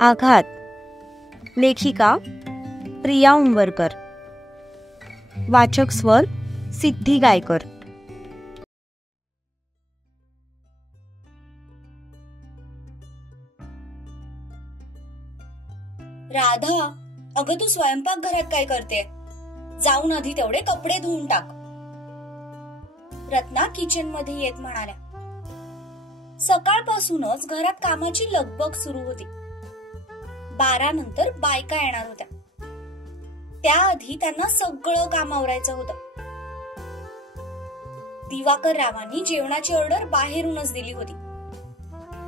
आघात. लेखिका प्रिया उंबरकर. वाचक स्वर सिद्धी गायकर. राधा, अगं तू स्वयंपाकघरात काय करते? जाऊन आधी तेवढे कपडे धुवून टाक. रत्ना किचन मध्ये येत म्हणाल्या. सकाळपासूनच घरात कामाची लगबग सुरू होती. 12 नंतर बायका येणार होत्या. त्याआधी त्यांना सगळं काम आवरायचं होतं. दिवाकर रावांनी जेवणाची ऑर्डर बाहेरूनच दिली होती,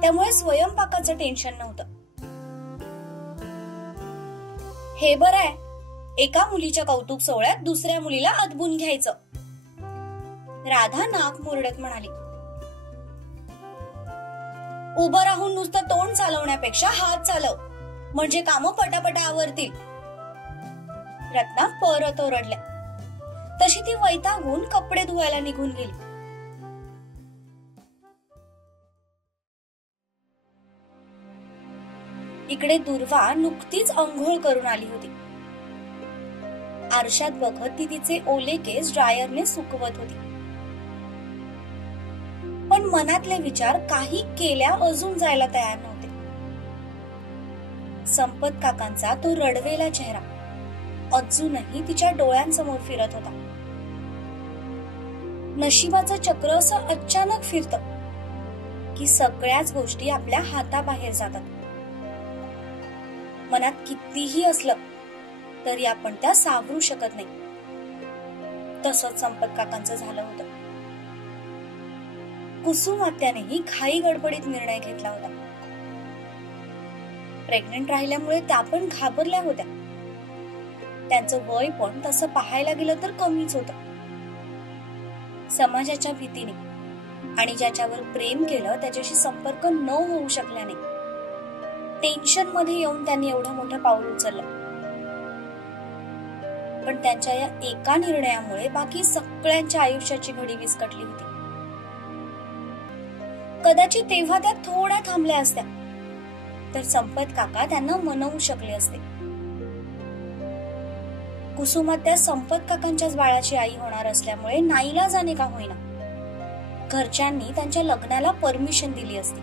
त्यामुळे स्वयंपाकाचं टेन्शन नव्हतं. हे बरं आहे, एका मुलीच्या कौतुक सोहळ्यात दुसऱ्या मुलीला अदबून घ्यायचं. राधा नाक मुरडत म्हणाली. उभं राहून नुसतं तोंड चालवण्यापेक्षा हात चालव, म्हणजे कामं पटापटा आवरतील. रत्ना परत ओरडल्या. तशी ती वैतागून कपडे धुवायला निघून गेली. इकडे दुर्वा नुकतीच अंघोळ करून आली होती. आरशात बघत ती तिचे ओले केस ड्रायरने सुकवत होती. पण मनातले विचार काही केल्या अजून जायला तयार नव्हते. संपत काकांचा तो रडवेला चेहरा अजूनही तिच्या डोळ्यांसमोर फिरत होता. नशिबाचं चक्र असं अचानक फिरतं की सगळ्याच गोष्टी आपल्या हाताबाहेर जातात. मनात कितीही असलं तरी आपण त्या सावरू शकत नाही. तसंच संपत काकांचं झालं होतं. कुसुम आत्यानेही घाई गडबडीत निर्णय घेतला होता. प्रेग्नेंट राहिल्यामुळे त्या पण घाबरल्या होत्या. त्यांचं वय पण तसं पाहायला गेलं तर कमीच होतं. समाजाच्या भीतीने आणि ज्याच्यावर प्रेम केलं त्याच्याशी संपर्क न होऊ शकल्याने टेन्शन मध्ये येऊन त्यांनी एवढं मोठं पाऊल उचललं. पण त्यांच्या या एका निर्णयामुळे बाकी सगळ्यांच्या आयुष्याची घडी विस्कटली होती. कदाचित तेव्हा त्या थोड्या थांबल्या असत्या तर संपत काका त्यांना मनवू शकले असते. कुसुमात्या संपत काकांच्याच बाळाची आई होणार असल्यामुळे नाईलाजाने का होईना घरच्यांनी त्यांच्या लग्नाला परमिशन दिली असती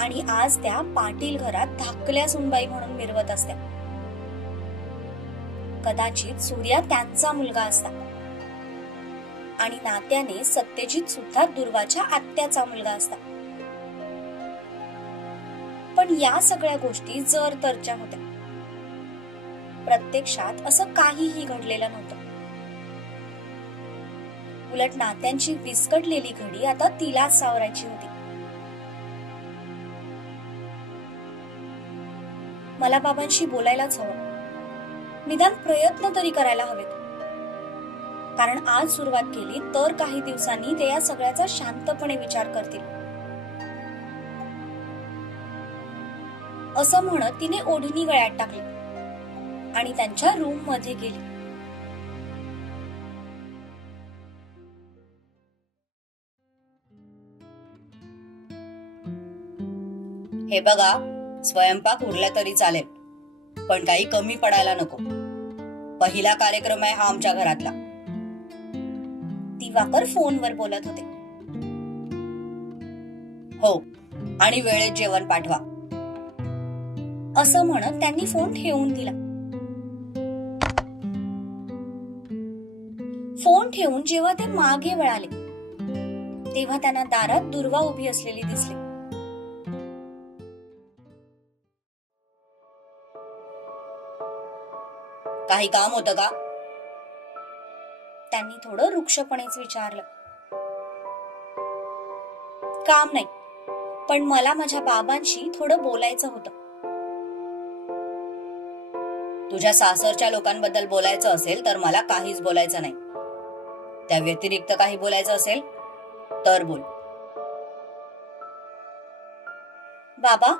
आणि आज त्या पाटील घरात धाकल्या सुनबाई म्हणून मिरवत असत्या. कदाचित सूर्या त्यांचा मुलगा असता आणि नात्याने सत्यजित सुद्धा दुर्वाच्या आत्याचा मुलगा असता. पण या सगळ्या गोष्टी जर तरच्या होत्या. प्रत्यक्षात असं काहीही घडलेलं नव्हतं. उलट नात्यांची विस्कटलेली घडी आता तिलाच सावरायची होती. मला बाबांशी बोलायलाच हवं. निदान प्रयत्न तरी करायला हवेत. कारण आज सुरुवात केली तर काही दिवसांनी ते या सगळ्याचा शांतपणे विचार करतील. असं म्हणत तिने ओढणी गळ्यात टाकली आणि त्यांच्या रूम मध्ये गेली. हे बघा, स्वयंपाक उरला तरी चालेल, पण काही कमी पडायला नको. पहिला कार्यक्रम आहे हा आमच्या घरातला. दिवाकर फोनवर बोलत होते. हो, आणि वेळेत जेवण पाठवा. असं म्हणत त्यांनी फोन ठेवून दिला. फोन ठेवून जेव्हा ते मागे वळाले तेव्हा त्यांना दारात दुर्वा उभी असलेली दिसली. काही काम होतं का? त्यांनी थोडं रुक्षपणेच विचारलं. काम नाही, पण मला माझ्या बाबांशी थोडं बोलायचं होतं. तुझ्या सासरच्या लोकांबद्दल बोलायचं असेल तर मला काहीच बोलायचं नाही. त्या व्यतिरिक्त काही बोलायचं असेल तर बोल. बाबा,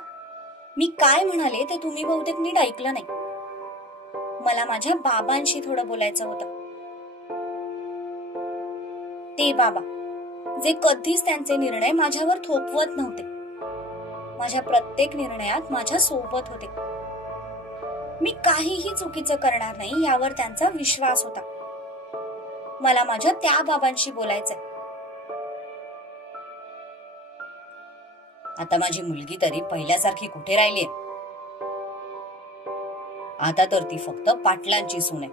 मी काय म्हणाले ते तुम्ही बहुतेक नीट ऐकलं नाही. मला माझ्या बाबांशी थोडं बोलायचं होतं. ते बाबा जे कधीच त्यांचे निर्णय माझ्यावर थोपवत नव्हते. माझ्या प्रत्येक निर्णयात माझ्या सोबत होते. मी काहीही चुकीचं करणार नाही यावर त्यांचा विश्वास होता. मला माझ्या त्या बाबांशी बोलायचंय. आता माझी मुलगी तरी पहिल्यासारखी कुठे राहिलीये? आता तर ती फक्त पाटलांची सून आहे.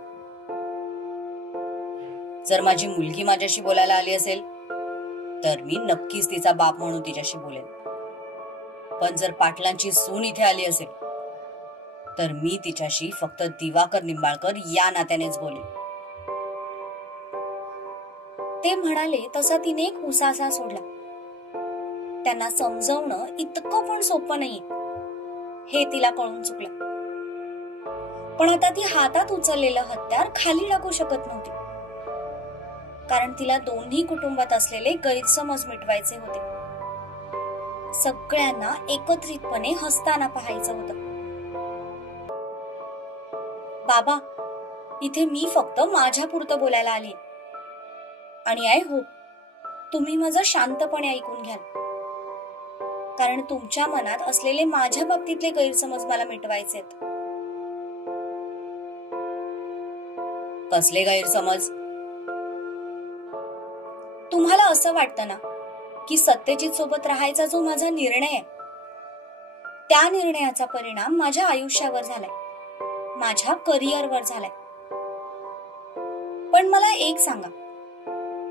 जर माझी मुलगी माझ्याशी बोलायला आली असेल तर मी नक्कीच तिचा बाप म्हणून तिच्याशी बोलेन. पण जर पाटलांची सून इथे आली असेल तर मी तिच्याशी फक्त दिवाकर निंबाळकर या नात्यानेच बोलेन. ते म्हणाले तसा तिने एक उसासा सोडला. त्यांना समजवणं इतकं पण सोपं नाहीये हे तिला कळून चुकलं. पण आता ती हातात उचललेलं हत्यार खाली टाकू शकत नव्हती, कारण तिला दोन्ही कुटुंबात असलेले गैरसमज मिटवायचे होते. सगळ्यांना एकत्रितपणे हसताना पाहायचं होतं. बाबा, इथे मी फक्त माझ्यापुरतं बोलायला आली आणि आय होप तुम्ही माझं शांतपणे ऐकून घ्याल, कारण तुमच्या मनात असलेले माझ्या बाबतीतले गैरसमज मला मिटवायचे आहेत. कसले गैरसमज? तुम्हाला असं वाटतं ना की सत्यजित सोबत राहायचा जो माझा निर्णय आहे त्या निर्णयाचा परिणाम माझ्या आयुष्यावर झालाय, माझ्या करिअरवर झालाय. पण मला एक सांगा,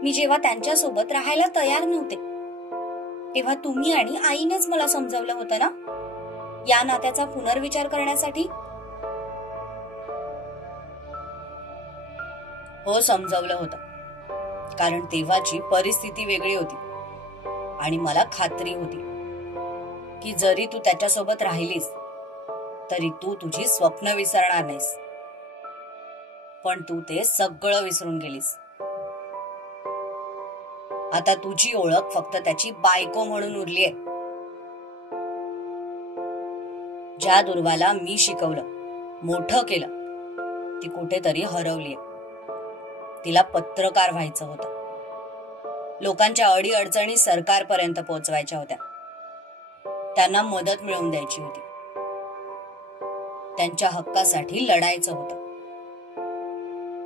मी जेव्हा त्यांच्या सोबत राहायला तयार नव्हते तेव्हा तुम्ही आणि आईनेच मला समजावलं होतं ना या नात्याचा पुनर्विचार करण्यासाठी? हो, समजावलं होतं, कारण तेव्हाची परिस्थिती वेगळी होती आणि मला खात्री होती की जरी तू त्याच्यासोबत राहिलीस तरी तू तुझी स्वप्न विसरणार नाहीस. पण तू ते सगळं विसरून गेलीस. आता तुझी ओळख फक्त त्याची बायको म्हणून उरलीये. ज्या दुर्वाला मी शिकवलं, मोठं केलं, ती कुठेतरी हरवलीये. तिला पत्रकार व्हायचं होतं. लोकांच्या अडी अडचणी सरकारपर्यंत पोहोचवायच्या होत्या. त्यांना मदत मिळवून द्यायची होती. त्यांच्या हक्कासाठी लढायचं होतं.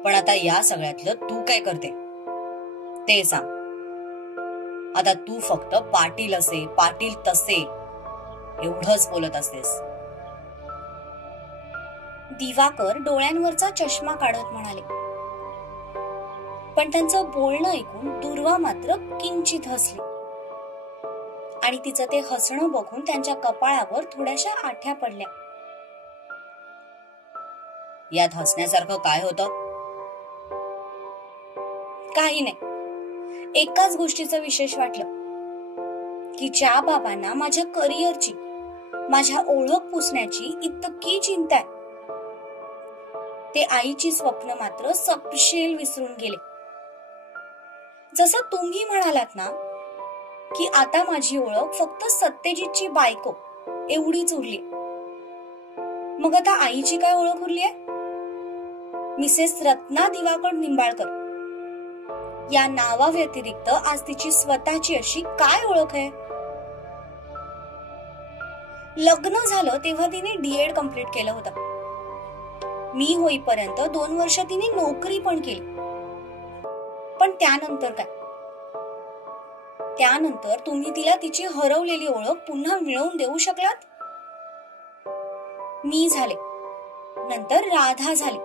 पण आता या सगळ्यातलं तू काय करते ते सांग. आता तू फक्त पाटील असे, पाटील तसे एवढंच बोलत असतेस. दिवाकर डोळ्यांवरचा चष्मा काढत म्हणाले. पण त्यांचं बोलणं ऐकून दुर्वा मात्र किंचित हसली आणि तिचं ते हसणं बघून त्यांच्या कपाळावर थोड्याशा आठ्या पडल्या. यात हसण्यासारखं काय होतं? काही नाही. एकाच गोष्टीचं विशेष वाटलं की ज्या बाबांना माझ्या करिअरची, माझ्या ओळख पुसण्याची इतकी चिंता आहे ते आईची स्वप्न मात्र सपशेल विसरून गेले. जसं तुम्ही म्हणालात ना की आता माझी ओळख फक्त सत्यजितची बायको एवढीच उरली, मग आता आईची काय ओळख उरली आहे? मिसेस रत्ना दिवाकर निंबाळकर या नावाव्यतिरिक्त आज तिची स्वतःची अशी काय ओळख आहे? लग्न झालं तेव्हा तिने डीएड कम्प्लीट केलं होतं. मी होईपर्यंत 2 वर्ष तिने नोकरी पण केली. पण त्यानंतर काय? त्यानंतर तुम्ही तिला तिची हरवलेली ओळख पुन्हा मिळवून देऊ शकलात? मी झाले, नंतर राधा झाली,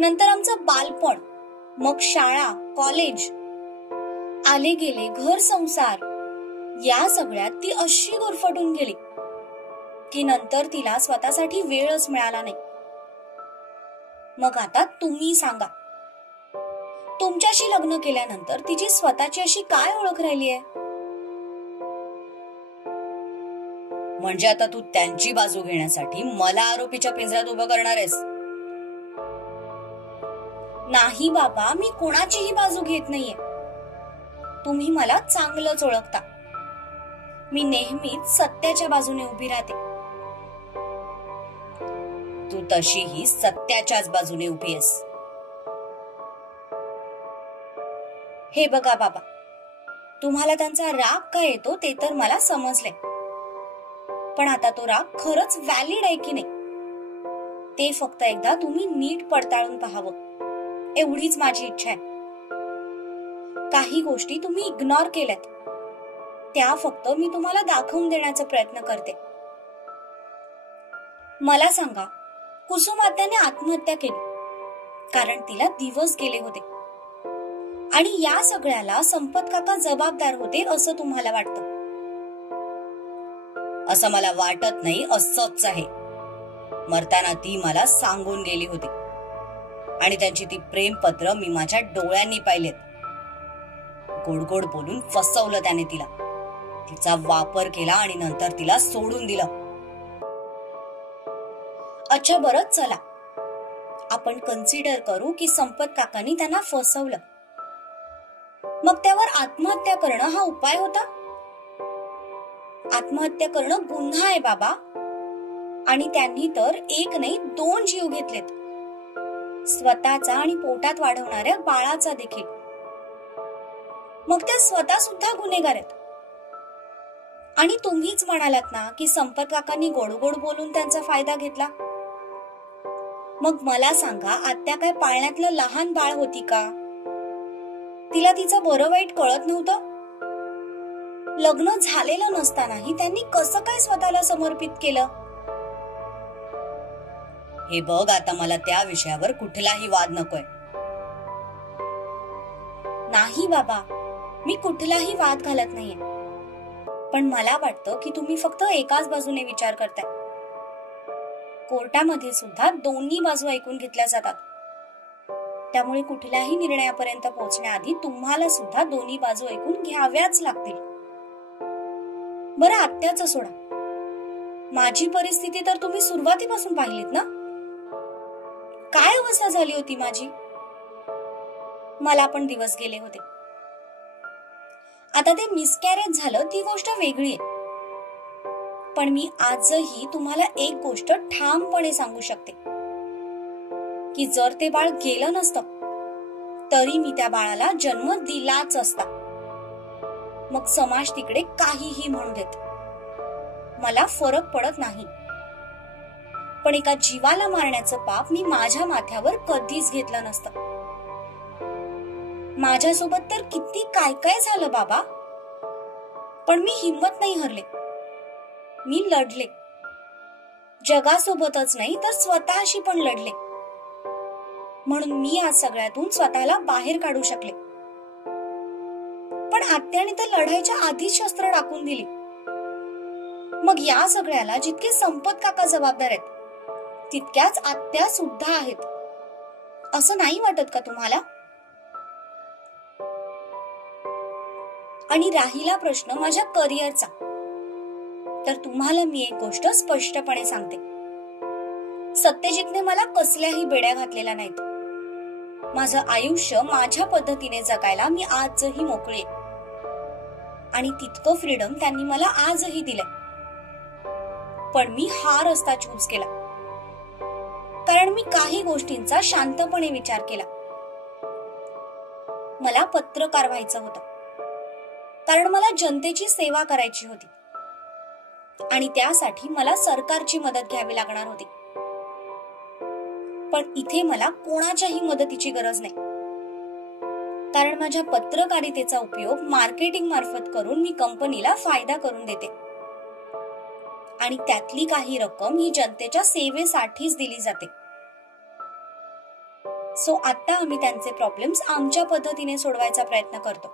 नंतर आमचं बालपण, मग शाळा, कॉलेज, आले गेले घर संसार, या सगळ्यात ती अशी गुरफटून गेली की नंतर तिला स्वतःसाठी वेळच मिळाला नाही. मग आता तुम्ही सांगा, तुमच्याशी लग्न केल्यानंतर तिची स्वतःची अशी काय ओळख राहिली आहे? म्हणजे आता तू त्यांची बाजू घेण्यासाठी मला आरोपीच्या पिंजऱ्यात उभं करणार आहेस? नाही बाबा, मी कोणाचीही बाजू घेत नाहीये. तुम्ही मला चांगलंच ओळखता. मी नेहमीच सत्याच्या बाजूने उभी राहते. तू तशीही सत्याच्याच बाजूने उभी आहेस. हे बघा बाबा, तुम्हाला त्यांचा राग का येतो ते तर मला समजले. पण आता तो राग खरंच व्हॅलिड आहे की नाही ते फक्त एकदा तुम्ही नीट पडताळून पाहावं एवढीच माझी इच्छा आहे. काही गोष्टी तुम्ही इग्नोर केल्यात त्या फक्त मी तुम्हाला दाखवून देण्याचा प्रयत्न करते. मला सांगा, कुसुमात्याने आत्महत्या केली कारण तिला दिवस गेले होते आणि या सगळ्याला संपत काका जबाबदार होते असं तुम्हाला वाटतं? असं मला वाटत नाही, असंच आहे. मरताना ती मला सांगून गेली होती आणि त्यांची ती प्रेमपत्र मी माझ्या डोळ्यांनी पाहिलेत. गोड गोड बोलून फसवलं त्याने तिला, तिचा वापर केला आणि नंतर तिला सोडून दिलं. अच्छा बरं, चला आपण कन्सिडर करू की संपत काकांनी त्यांना फसवलं. मग त्यावर आत्महत्या करणं हा उपाय होता? आत्महत्या करणं गुन्हा आहे बाबा, आणि त्यांनी तर एक नाही 2 जीव घेतलेत, स्वतःचा आणि पोटात वाढवणाऱ्या बाळाचा देखील. मग त्या स्वतः सुद्धा गुन्हेगार आहेत. आणि तुम्हीच म्हणालात ना की संपत काकांनी गोड गोड बोलून त्यांचा फायदा घेतला. मग मला सांगा, आत्या काय पाळण्यातलं लहान बाळ होती का? तिला तिचं बरं वाईट कळत नव्हतं? लग्न झालेलं नसतानाही त्यांनी कसं काय स्वतःला समर्पित केलं? हे बघ, आता मला त्या विषयावर कुठलाही वाद नकोय. नाही बाबा, मी कुठलाही वाद घालत नाहीये, पण मला वाटतं की तुम्ही फक्त एकाच बाजूने विचार करताय. कोर्टामध्ये सुद्धा दोन्ही बाजू ऐकून घेतल्या जातात, त्यामुळे कुठल्याही निर्णयापर्यंत पोहोचण्याआधी तुम्हाला सुद्धा दोन्ही बाजू ऐकून घ्याव्याच लागतील. बरं, आत्याचं सोडा, माझी परिस्थिती तर तुम्ही सुरुवातीपासून पाहिलीत ना. काय अवस्था झाली होती माझी? मला पण दिवस गेले होते. आता ते मिसकॅरेज झालं ती गोष्ट वेगळी आहे, पण मी आजही तुम्हाला एक गोष्ट ठामपणे सांगू शकते की जर ते बाळ गेलं नसतं तरी मी त्या बाळाला जन्म दिलाच असता. मग समाज तिकडे काहीही म्हणू देत, मला फरक पडत नाही. पण एका जीवाला मारण्याचं पाप मी माझ्या माथ्यावर कधीच घेतलं नसतं. माझ्यासोबत तर किती काय काय झालं बाबा, पण मी हिंमत नाही हरले. मी लढले, जगासोबतच नाही तर स्वतःशी पण लढले. म्हणून मी आज सगळ्यातून स्वतःला बाहेर काढू शकले. पण आत्याने तर लढाईच्या आधीच शस्त्र टाकून दिली. मग या सगळ्याला जितके संपत काका जबाबदार आहेत तितक्याच आत्या सुद्धा आहेत. असं नाही वाटत का तुम्हाला? आणि राहिला प्रश्न माझ्या करिअरचा, तर तुम्हाला मी एक गोष्ट स्पष्टपणे सांगते. सत्यजितने मला कसल्याही बेड्या घातलेल्या नाहीत. माझं आयुष्य माझ्या पद्धतीने जगायला मी आजही मोकळी आहे आणि तितकं फ्रीडम त्यांनी मला आजही दिलंय. पण मी हा रस्ता चूज केला कारण मी काही गोष्टींचा शांतपणे विचार केला. मला पत्रकार व्हायचं होतं कारण मला जनतेची सेवा करायची होती आणि त्यासाठी मला सरकारची मदत घ्यावी लागणार होती. पण इथे मला कोणाच्याही मदतीची गरज नाही, कारण माझ्या पत्रकारितेचा उपयोग मार्केटिंग मार्फत करून मी कंपनीला फायदा करून देते आणि त्यातली काही रक्कम ही जनतेच्या सेवेसाठीच दिली जाते. सो आता आम्ही त्यांचे प्रॉब्लेम्स आमच्या पद्धतीने सोडवायचा प्रयत्न करतो.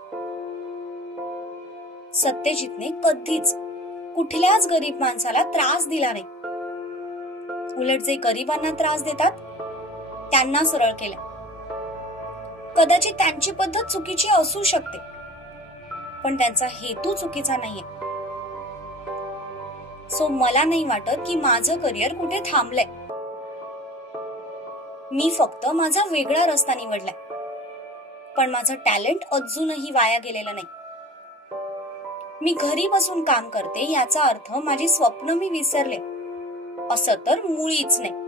सत्यजितने कधीच कुठल्याच गरीब माणसाला त्रास दिला नाही. उलट जे गरिबांना त्रास देतात त्यांना सरळ केलं. कदाचित त्यांची पद्धत चुकीची असू शकते, पण त्यांचा हेतू चुकीचा नाहीये. सो मला नाही वाटत की माझं करिअर कुठे थांबलंय. मी फक्त माझा वेगळा रस्ता निवडलाय, पण माझं टॅलेंट अजूनही वाया गेलेलं नाही. मी घरी बसून काम करते याचा अर्थ माझी स्वप्न मी विसरले असं तर मुळीच नाही.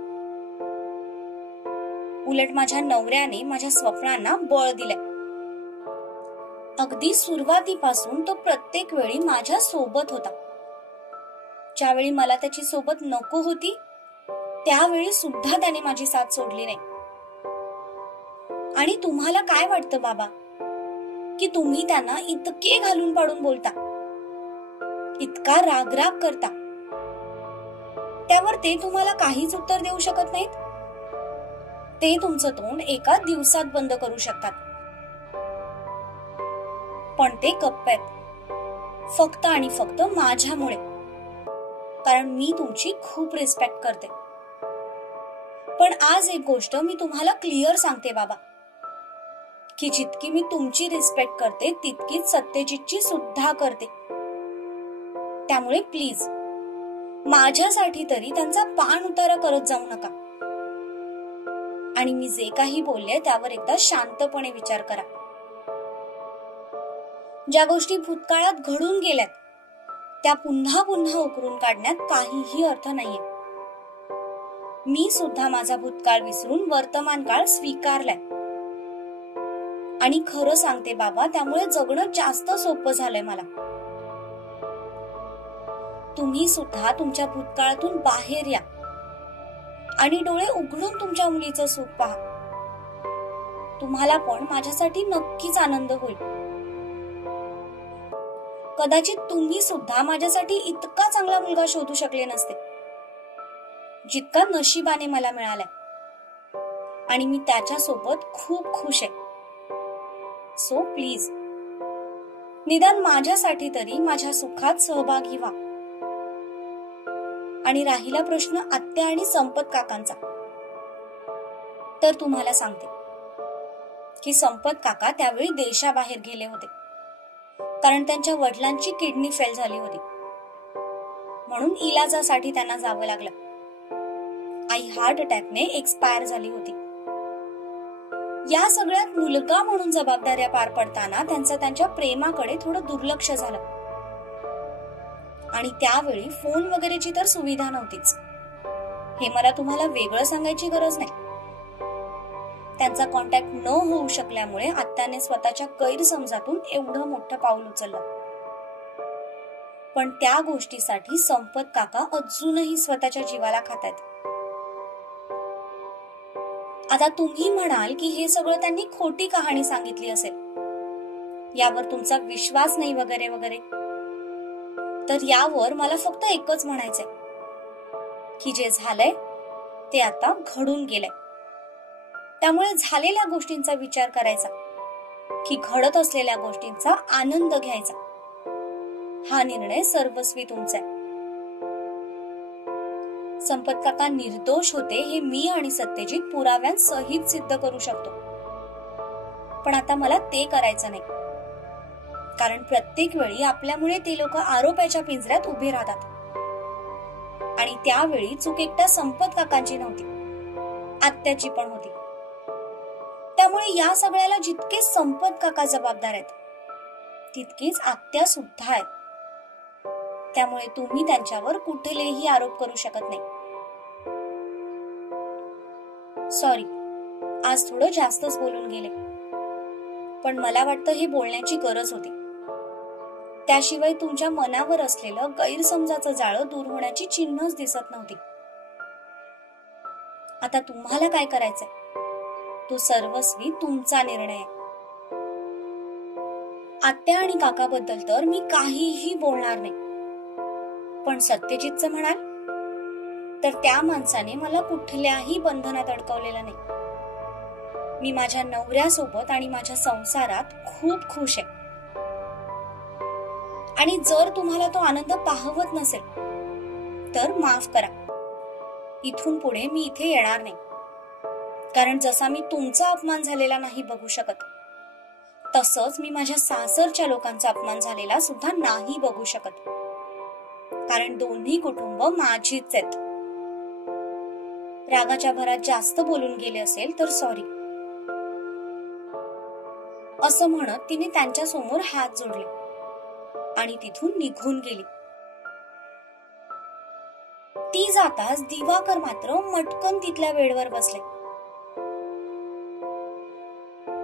उलट माझ्या नवऱ्याने माझ्या स्वप्नांना बळ दिलंय. अगदी सुरुवातीपासून तो प्रत्येक वेळी माझ्या सोबत होता ज्यावेळी मला त्याची सोबत नको होती त्यावेळी सुद्धा त्याने माझी साथ सोडली नाही. आणि तुम्हाला काय वाटतं बाबा की तुम्ही त्यांना इतके घालून पाडून बोलता, इतका रागराग करता, त्यावर ते तुम्हाला काहीच उत्तर देऊ शकत नाहीत? ते तुमचं तोंड एका दिवसात बंद करू शकतात, पण ते गप्प आहेत फक्त आणि फक्त माझ्यामुळे, कारण मी तुमची खूप रिस्पेक्ट करते. पण आज एक गोष्ट मी तुम्हाला क्लिअर सांगते बाबा, की जितकी मी तुमची रिस्पेक्ट करते तितकीच सत्यजितची सुद्धा करते. त्यामुळे प्लीज माझ्यासाठी तरी त्यांचा पाण उतारा करत जाऊ नका. आणि मी जे काही बोलले त्यावर एकदा शांतपणे विचार करा. ज्या गोष्टी भूतकाळात घडून गेल्यात त्या पुन्हा पुन्हा उकरून काढण्यात काहीही अर्थ नाहीये. मी सुद्धा माझा भूतकाळ विसरून वर्तमान काळ स्वीकारलाय. आणि खरं सांगते बाबा, त्यामुळे जगणं जास्त सोपं झालंय मला. तुम्ही सुद्धा तुमच्या भूतकाळातून बाहेर या आणि डोळे उघडून तुमच्या मुलीचं सुख पहा. तुम्हाला पण माझ्यासाठी नक्कीच आनंद होईल. कदाचित तुम्ही सुद्धा माझ्यासाठी इतका चांगला मुलगा शोधू शकले नसते जितका नशिबाने मला मिळालाय. आणि मी त्याच्यासोबत खूप खुश आहे. सो प्लीज निदान माझ्यासाठी तरी माझ्या सुखात सहभागी व्हा. आणि राहिला प्रश्न आत्या आणि संपत काकांचा, तर तुम्हाला सांगते की संपत काका त्यावेळी देशाबाहेर गेले होते, कारण त्यांच्या वडिलांची किडनी फेल झाली होती, म्हणून इलाजासाठी त्यांना जावं लागलं. आई हार्ट अटॅकने एक्सपायर झाली होती. या सगळ्यात मुलगा म्हणून जबाबदाऱ्या पार पडताना त्यांचं त्यांच्या प्रेमाकडे थोडं दुर्लक्ष झालं. आणि त्यावेळी फोन वगैरेची तर सुविधा नव्हतीच. हे मला तुम्हाला वेगळं सांगायची गरज नाही. त्यांचा कॉन्टॅक्ट न होऊ शकल्यामुळे आत्याने स्वतःच्या गैरसमजातून एवढं मोठं पाऊल उचललं. पण त्या गोष्टीसाठी संपत काका अजूनही स्वतःच्या जीवाला खातायत. आता तुम्ही म्हणाल की हे सगळं त्यांनी खोटी कहाणी सांगितली असेल, यावर तुमचा विश्वास नाही वगैरे वगैरे. तर यावर मला फक्त एकच म्हणायचंय की जे झालंय ते आता घडून गेलंय. त्यामुळे झालेल्या गोष्टींचा विचार करायचा की घडत असलेल्या गोष्टींचा आनंद घ्यायचा. हा निर्णय सर्वस्वी तुमचा आहे. संपत काका निर्दोष होते हे मी आणि सत्यजित पुराव्यांसहित सिद्ध करू शकतो. पण आता मला ते करायचं नाही, कारण प्रत्येक वेळी आपल्यामुळे ते लोक आरोपाच्या पिंजऱ्यात उभे राहतात. आणि त्यावेळी चूक एकटा संपत काकांची नव्हती, आत्याची पण होती. त्यामुळे या सगळ्याला जितके संपत काका जबाबदार आहेत तितकीच आत्या सुद्धा आहेत. त्यामुळे तुम्ही त्यांच्यावर कुठलेही आरोप करू शकत नाही. सॉरी, आज थोडं जास्तच बोलून गेले, पण मला वाटतं हे बोलण्याची गरज होती. त्याशिवाय तुमच्या मनावर असलेलं गैरसमजाचं जाळं दूर होण्याची चिन्हच दिसत नव्हती. आता तुम्हाला काय करायचंय तो सर्वस्वी तुमचा निर्णय आहे. आत्या आणि काकाबद्दल तर मी काहीही बोलणार नाही, पण सत्यजितचं म्हणाल तर त्या माणसाने मला कुठल्याही बंधनात अडकवलेलं नाही. मी माझ्या नवऱ्यासोबत आणि माझ्या संसारात खूप खुश आहे. आणि जर तुम्हाला तो आनंद पाहवत नसेल तर माफ करा. इथून पुढे मी इथे येणार नाही, कारण जसा मी तुमचा अपमान झालेला नाही बघू शकत, तसंच मी माझ्या सासरच्या लोकांचा अपमान झालेला सुद्धा नाही बघू शकत, कारण दोन्ही कुटुंब माझीच आहेत. रागाच्या भरात जास्त बोलून गेले असेल तर सॉरी, असं म्हणत तिने त्यांच्या समोर हात जोडले आणि तिथून निघून गेली. ती जाताच दिवाकर मात्र मटकन तिथल्या बेडवर बसले.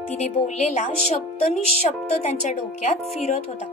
तिने बोललेला शब्द निशब्द त्यांच्या डोक्यात फिरत होता.